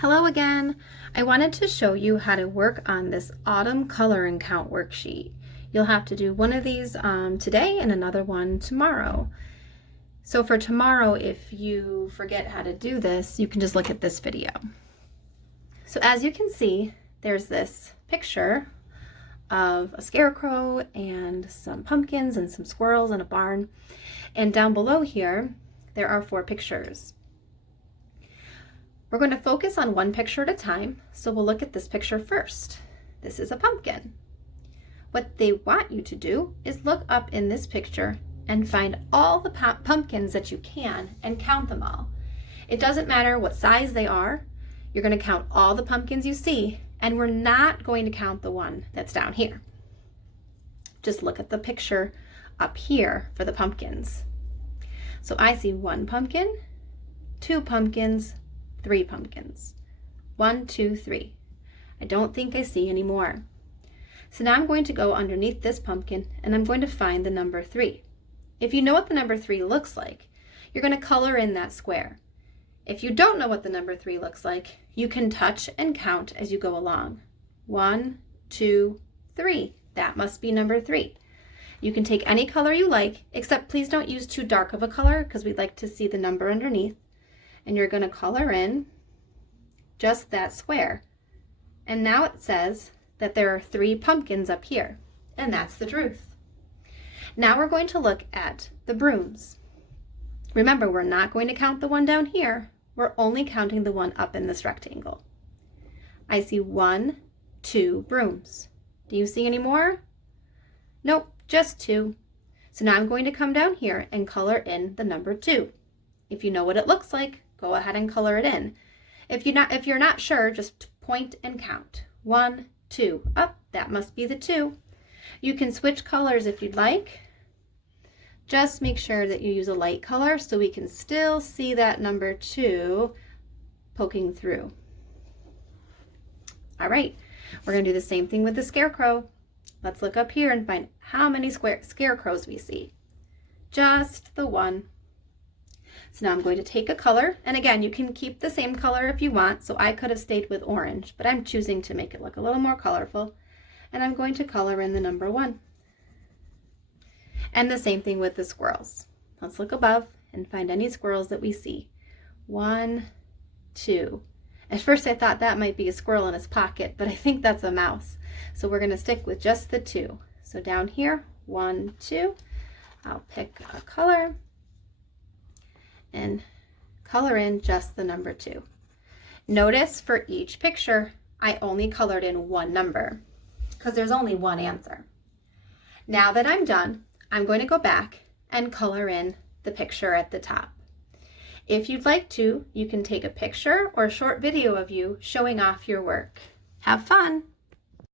Hello again. I wanted to show you how to work on this autumn color and count worksheet. You'll have to do one of these today and another one tomorrow. So for tomorrow, if you forget how to do this, you can just look at this video. So as you can see, there's this picture of a scarecrow and some pumpkins and some squirrels and a barn. And down below here, there are 4 pictures. We're going to focus on one picture at a time, so we'll look at this picture first. This is a pumpkin. What they want you to do is look up in this picture and find all the pumpkins that you can and count them all. It doesn't matter what size they are. You're going to count all the pumpkins you see, and we're not going to count the one that's down here. Just look at the picture up here for the pumpkins. So I see 1 pumpkin, 2 pumpkins, 3 pumpkins. 1, 2, 3. I don't think I see any more. So now I'm going to go underneath this pumpkin and I'm going to find the number 3. If you know what the number 3 looks like, you're going to color in that square. If you don't know what the number 3 looks like, you can touch and count as you go along. 1, 2, 3. That must be number 3. You can take any color you like, except please don't use too dark of a color because we'd like to see the number underneath. And you're going to color in just that square. And now it says that there are 3 pumpkins up here, and that's the truth. Now we're going to look at the brooms. Remember, we're not going to count the one down here. We're only counting the one up in this rectangle. I see 1, 2 brooms. Do you see any more? Nope, just 2. So now I'm going to come down here and color in the number 2. If you know what it looks like, go ahead and color it in. If you're not sure, just point and count. 1, 2. Oh, that must be the 2. You can switch colors if you'd like. Just make sure that you use a light color so we can still see that number 2 poking through. All right, we're going to do the same thing with the scarecrow. Let's look up here and find how many scarecrows we see. Just the 1. So now I'm going to take a color, and again, you can keep the same color if you want. So I could have stayed with orange, but I'm choosing to make it look a little more colorful. And I'm going to color in the number 1. And the same thing with the squirrels. Let's look above and find any squirrels that we see. 1, 2. At first I thought that might be a squirrel in his pocket, but I think that's a mouse. So we're going to stick with just the 2. So down here, 1, 2. I'll pick a color and color in just the number 2. Notice for each picture, I only colored in 1 number because there's only 1 answer. Now that I'm done, I'm going to go back and color in the picture at the top. If you'd like to, you can take a picture or a short video of you showing off your work. Have fun!